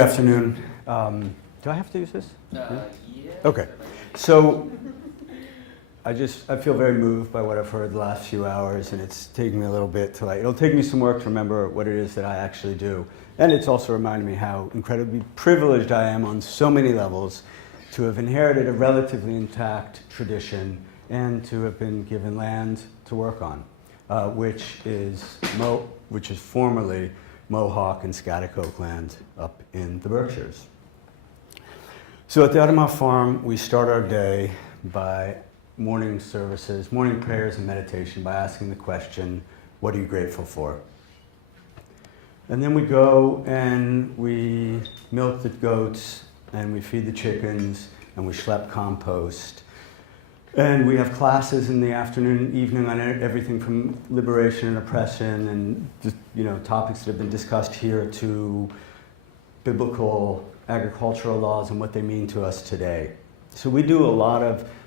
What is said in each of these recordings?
afternoon. Do I have to use this? Yeah. Okay. So I feel very moved by what I've heard the last few hours, and it's taking me a little bit to it'll take me some work to remember what it is that I actually do. And it's also reminded me how incredibly privileged I am on so many levels to have inherited a relatively intact tradition and to have been given land to work on, which is formerly Mohawk and Schaghticoke land up in the Berkshires. So at the Adamah farm, we start our day by morning services, morning prayers and meditation by asking the question, what are you grateful for? And then we go and we milk the goats and we feed the chickens and we schlep compost. And we have classes in the afternoon and evening on everything from liberation and oppression and just, topics that have been discussed here to biblical agricultural laws and what they mean to us today. So we do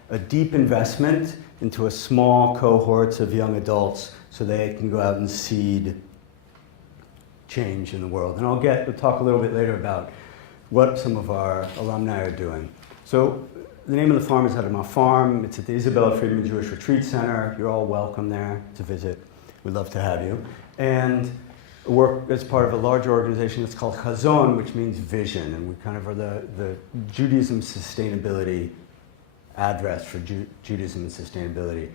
a deep investment into a small cohorts of young adults so they can go out and seed change in the world. And we'll talk a little bit later about what some of our alumni are doing. So the name of the farm is Adamah Farm. It's at the Isabella Friedman Jewish Retreat Center. You're all welcome there to visit. We'd love to have you. And work as part of a larger organization that's called Chazon, which means vision. And we kind of are the Judaism sustainability address for Judaism and sustainability.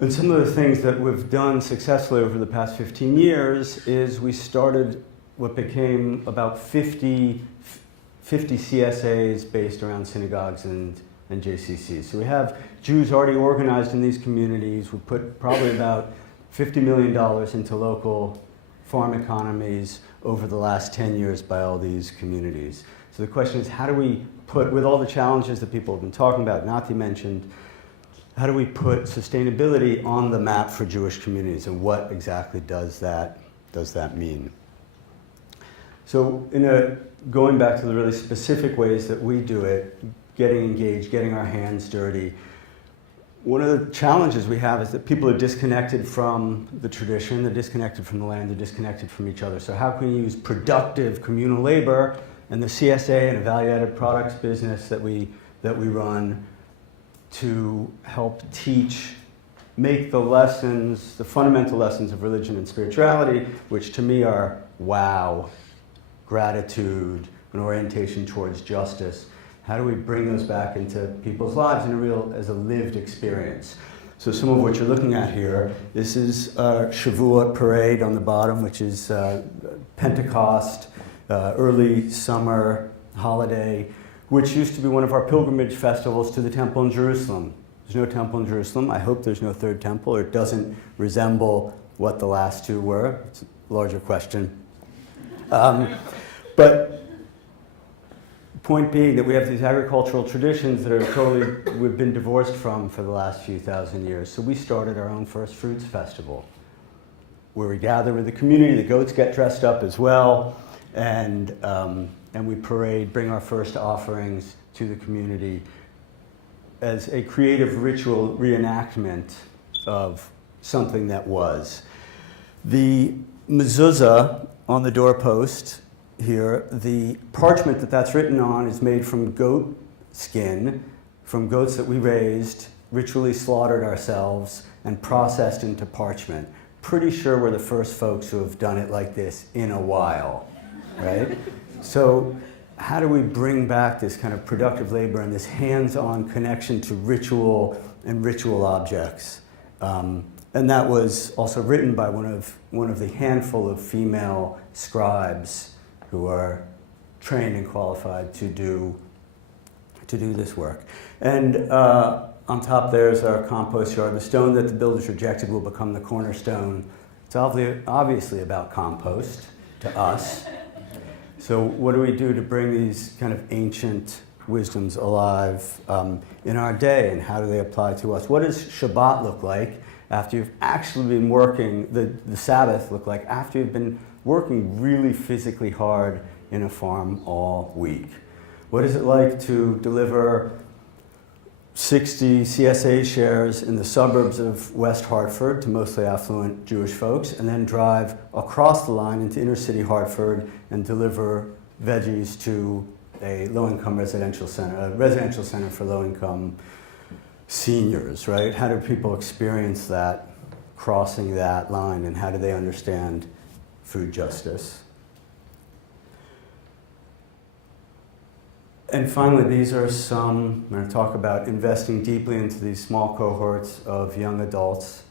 And some of the things that we've done successfully over the past 15 years is we started what became about 50 CSAs based around synagogues and JCCs. So we have Jews already organized in these communities. We put probably about $50 million into local farm economies over the last 10 years by all these communities. So the question is, how do we put, with all the challenges that people have been talking about, Nati mentioned, how do we put sustainability on the map for Jewish communities, and what exactly does that mean? So going back to the really specific ways that we do it, getting engaged, getting our hands dirty, one of the challenges we have is that people are disconnected from the tradition, they're disconnected from the land, they're disconnected from each other. So how can we use productive communal labor and the CSA and a value-added products business that we run to help teach, make the fundamental lessons of religion and spirituality, which to me are wow, gratitude, an orientation towards justice. How do we bring those back into people's lives as a lived experience? So some of what you're looking at here, this is Shavuot parade on the bottom, which is Pentecost, early summer holiday, which used to be one of our pilgrimage festivals to the temple in Jerusalem. There's no temple in Jerusalem. I hope there's no third temple, or it doesn't resemble what the last two were. It's a larger question. But point being that we have these agricultural traditions that are we've been divorced from for the last few thousand years. So we started our own First Fruits Festival, where we gather with the community. The goats get dressed up as well, and we parade, bring our first offerings to the community as a creative ritual reenactment of something that was. The mezuzah on the doorpost here, the parchment that's written on is made from goat skin, from goats that we raised, ritually slaughtered ourselves, and processed into parchment. Pretty sure we're the first folks who have done it like this in a while, right? So how do we bring back this kind of productive labor and this hands-on connection to ritual and ritual objects? And that was also written by one of the handful of female scribes who are trained and qualified to do this work. And on top there's our compost yard. The stone that the builders rejected will become the cornerstone. It's obviously about compost to us. So what do we do to bring these kind of ancient wisdoms alive in our day, and how do they apply to us? What does Shabbat look like after you've actually been working, the Sabbath look like after you've been working really physically hard in a farm all week? What is it like to deliver 60 CSA shares in the suburbs of West Hartford to mostly affluent Jewish folks, and then drive across the line into inner city Hartford and deliver veggies to a low-income residential center, a residential center for low-income seniors, right? How do people experience that, crossing that line, and how do they understand food justice? And finally, these are some, I'm going to talk about investing deeply into these small cohorts of young adults,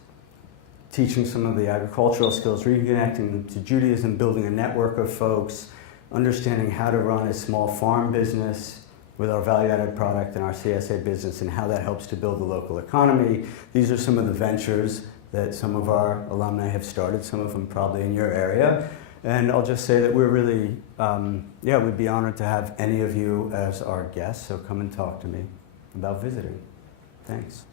teaching some of the agricultural skills, reconnecting them to Judaism, building a network of folks, understanding how to run a small farm business with our value-added product and our CSA business, and how that helps to build the local economy. These are some of the ventures that some of our alumni have started, some of them probably in your area. And I'll just say that we're really, we'd be honored to have any of you as our guests, so come and talk to me about visiting. Thanks.